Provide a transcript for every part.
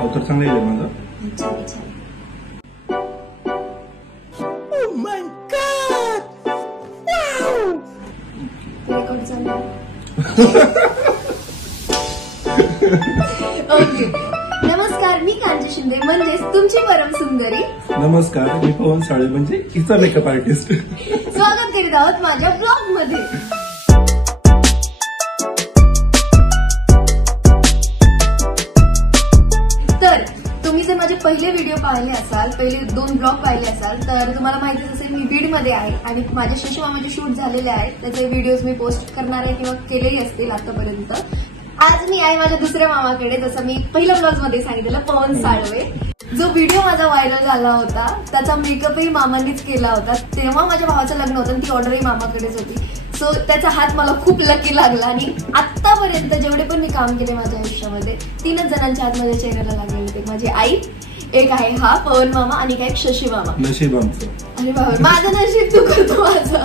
अवतार चांगला आहे माझा. ओके. नमस्कार, मी कांची शिंदे म्हणजेच तुमची परम सुंदरी. नमस्कार, मी पवन साळे म्हणजे हिचा मेकअप आर्टिस्ट. स्वागत करीत आहोत माझ्या ब्लॉग मध्ये. तर तुम्ही जर माझे पहिले व्हिडिओ पाहिले असाल, पहिले 2 ब्लॉग पाहिले असाल तर तुम्हाला माहितीच असेल मी बीड मध्ये आहे आणि माझ्या शशी मामाचे शूट झालेले आहेत. त्याचे व्हिडिओज मी पोस्ट करणार आहे किंवा केलेही असतील आतापर्यंत. आज मी आहे माझ्या दुसऱ्या मामाकडे, जसं मी पहिल्या ब्लॉग मध्ये सांगितलं, पवन साळवे. जो व्हिडिओ माझा व्हायरल झाला होता त्याचा मेकअपही मामांनीच केला होता. तेव्हा माझ्या भावाचं लग्न होतं आणि ती ऑर्डरही मामाकडेच होती. सो त्याचा हात मला खूप लकी लागला आणि आतापर्यंत जेवढे पण मी काम केले माझ्या आयुष्यामध्ये 3च जणांच्या हात माझ्या चेहऱ्याला लागलेले होते. माझी आई, एक आहे हा पवन मामा आणि एक शशी मामा. नशीब आमचं. अरे बाबा, माझं नशीब तू करतो माझं.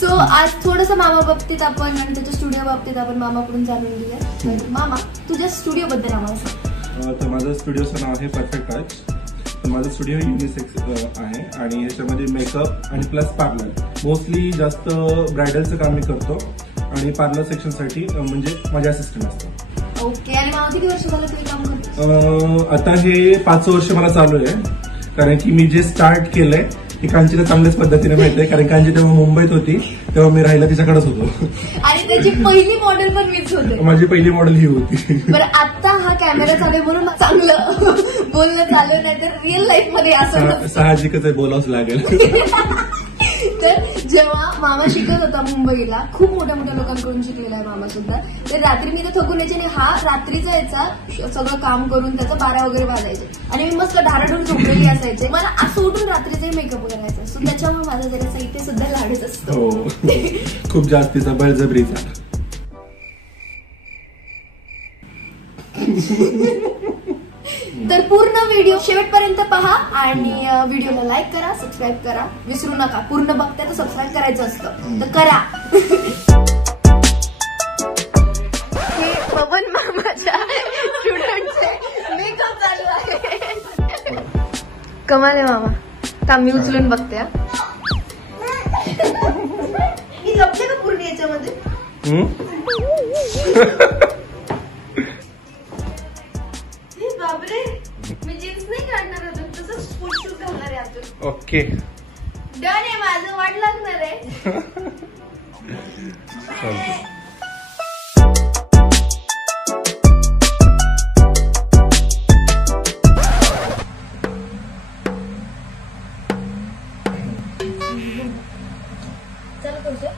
सो आज थोडंसं मामा बाबतीत आपण आणि त्याच्या स्टुडिओ बाबतीत आपण मामाकडून जाणून घेऊया. मामा, तुझ्या स्टुडिओ बद्दल आम्हाला सांग. तर माझं स्टुडिओचं नाव आहे परफेक्ट टच. माझं स्टुडिओ युनिसेक्स आहे आणि याच्यामध्ये मेकअप आणि प्लस पार्लर. मोस्टली जास्त ब्रायडलचं काम मी करतो आणि पार्लर सेक्शनसाठी म्हणजे माझे असिस्टंट असतात. ओके. आणि मामा किती वर्ष झालं तुम्ही काम करतो? आता हे 5 वर्ष मला चालू आहे, कारण की मी जे स्टार्ट केलंय ती कांचीला चांगल्याच पद्धतीने माहिती आहे, कारण कांची तेव्हा मुंबईत होती तेव्हा मी राहिला तिच्याकडेच होतो. आणि त्याची पहिली मॉडेल पण मीच होते. माझी पहिली मॉडेल ही होती. बरं, आता हा कॅमेरा चालू आहे म्हणून चांगलं बोलणं चालू, नाही तर रिअल लाईफ मध्ये असं साहजिकच आहे, बोलावंच लागेल. तर जेव्हा मामा शिकत होता मुंबईला, खूप मोठ्या मोठ्या लोकांकडून शिकलेला आहे मामा सुद्धा, तर रात्री मी तर थकून यायचे आणि हा रात्रीचा यायचा सगळं काम करून त्याचं 12 वगैरे वाजायचे आणि मी मस्त ढाराढूर झोपलेली असायचे. मला असं उठून रात्रीचे मेकअप करायचा असतो, त्याच्यामुळे माझा जरा इथे सुद्धा लाडच असतो. खूप जास्तीचा बळजबरीचा. तर पूर्ण व्हिडिओ शेवटपर्यंत पहा आणि व्हिडिओला लाईक करा, सबस्क्राईब करा, विसरू नका. पूर्ण बघता तर सबस्क्राईब करायचं असतं, तर करा. हे पवन मामाच्या स्टुडंटचे मेकअप चालू आहे. कमाल आहे मामा. थांब मी उचलून बघते. मी लपते का पूर्ण याच्यामध्ये? बापरे, मी जीन्स नाही काढणार अजून, तसंच फुल शूज घालणार आहे अजून. ओके, डन आहे माझं. वाट लागणार आहे. चला करूया.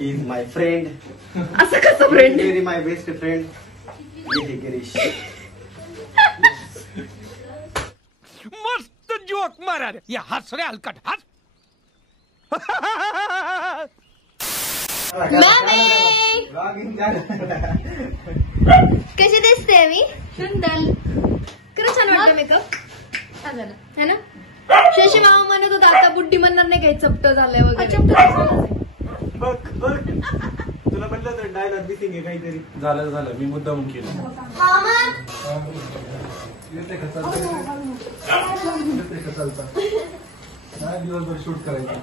He is my friend. असं कसं friend? Very my best friend. He Girish. मस्त जोक मारा रे. या हस रे हलकट हस. कशी दिसते मी सुंदर खरंच छान वाटतं मेकअप है ना. शशी मामा म्हणत होता आता बुड्डी म्हणणार नाही काही चपट झालंय वगैरे. तुला म्हटलं तर डायलॉग दिसिंग आहे काहीतरी. झालं मी मुद्दाम केलं. दिवसभर शूट करायचं.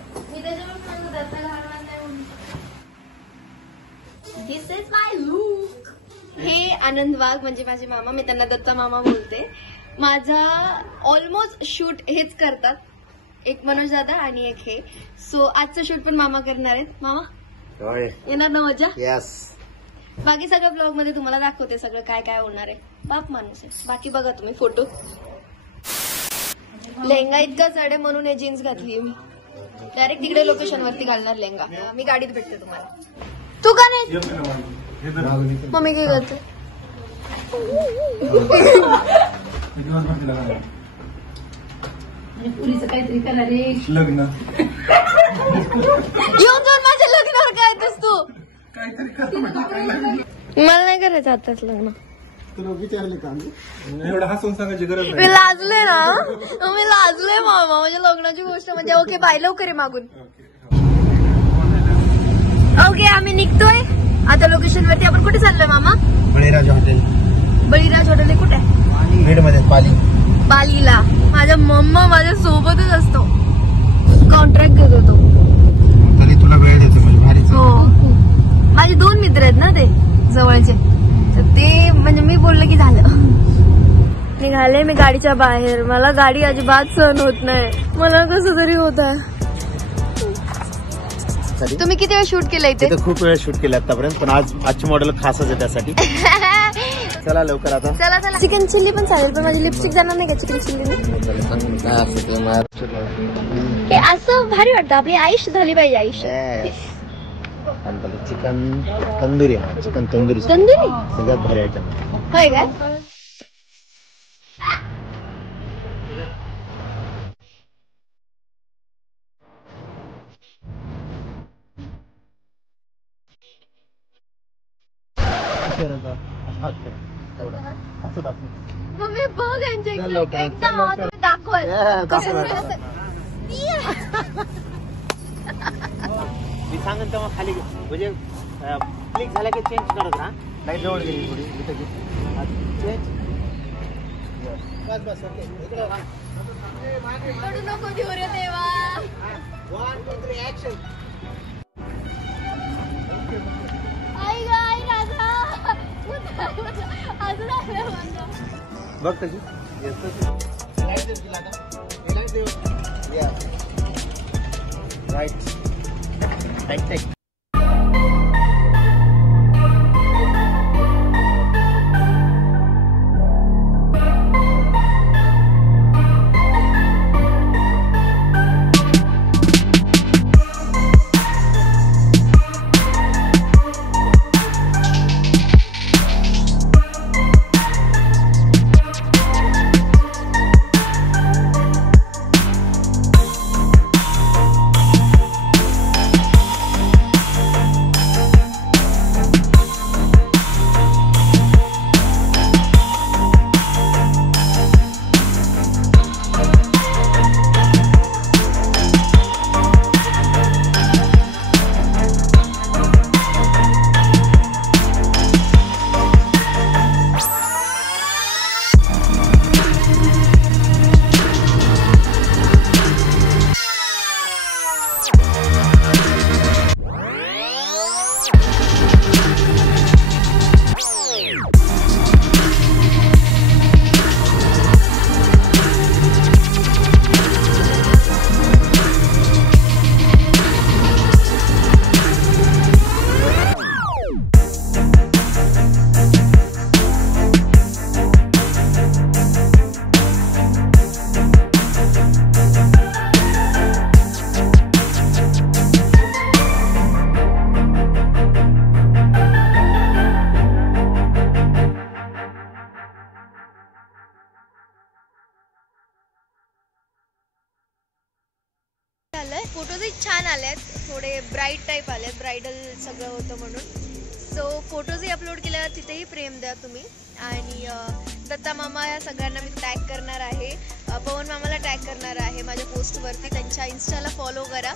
दिस इज माय लुक. हे आनंद वाघ म्हणजे माझे मामा. मी त्यांना दत्ता मामा बोलते. माझा ऑलमोस्ट शूट हेच करतात. एक मनोज दादा आणि एक हे. सो आजचं शूट पण मामा करणार आहेत. मामा येणार ना मजा. यस. बाकी सगळ्या ब्लॉग मध्ये तुम्हाला दाखवते सगळं काय काय होणार आहे. बाप माणूस आहे. बाकी बघा तुम्ही फोटो. लेहंगा इतका चढ आहे म्हणून हे जीन्स घातली मी. डायरेक्ट तिकडे लोकेशन वरती घालणार लेहंगा. मी गाडीत भेटते तुम्हाला. तू का नाही मम्मी काय करते. पुरीचं काहीतरी करा रे. लग्न येऊन जाऊन माझ्या लग्नावर काय येतेस तू. मला नाही करायचं आताच लग्न. तुला विचारले का एवढं हसून सांगायची गरज मी लाजले ना. मी लाजले मामा. म्हणजे लग्नाची गोष्ट म्हणजे ओके बाय लवकर आहे मागून. ओके आम्ही निघतोय आता लोकेशन वरती. आपण कुठे चाललोय मामा. बळीराज हॉटेल. बळीराज हॉटेल कुठे. बीड मध्ये पालीला. माझ्या मम्मा माझ्या सोबतच असतो. कॉन्ट्रॅक्ट घेत होतो. तुला वेळ देतो म्हणजे भारीच. हो माझे 2 मित्र आहेत ना ते जवळचे. तर ते म्हणजे मी बोललं की झालं. निघाले मी गाडीच्या बाहेर. मला गाडी अजिबात सहन होत नाही. मला कसं तरी होत आहे. तुम्ही किती वेळ शूट केलं इथे. खूप वेळ शूट केलं आतापर्यंत पण आजची मॉडेल खासच आहे त्यासाठी. चला लवकर आता. चला चिकन चिल्ली पण चालेल पण माझी लिपस्टिक जाणार नाही का चिकन चिल्ली. असं भारी वाटतं. आपली आयुष झाली पाहिजे आयुष. चिकन तंदुरी. चिकन तंदुरी सगळ्यात भारी आयटम. होय काय. मम्मी बघ यांच्या दाखवल मी सांगेन तेव्हा खाली म्हणजे क्लिक झाला की चेंज करत राहा. नाही जवळ गेली थोडी चेंज. बस इकडे नको देऊ रे देवा. 1 2 3 ऍक्शन. बघ कशी राईट. थोडे ब्राईट टाईप आले, ब्रायडल सगळं होतं म्हणून. सो फोटोजही अपलोड केल्यावर तिथेही प्रेम द्या तुम्ही. आणि दत्ता मामा या सगळ्यांना मी टॅग करणार आहे, पवन मामाला टॅग करणार आहे माझ्या पोस्टवरती. त्यांच्या इन्स्टाला फॉलो करा.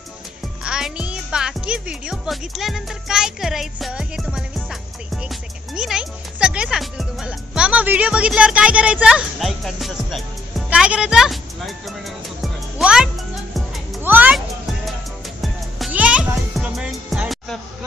आणि बाकी व्हिडिओ बघितल्यानंतर काय करायचं हे तुम्हाला मी सांगते. एक सेकंड, मी नाही सगळे सांगतील तुम्हाला. मामा व्हिडिओ बघितल्यावर काय करायचं? लाईक आणि सबस्क्राईब. काय करायचं? लाईक, कमेंट आणि सबस्क्राईब. व्हॉट ये लाईक, कमेंट आणि सबस्क्राईब.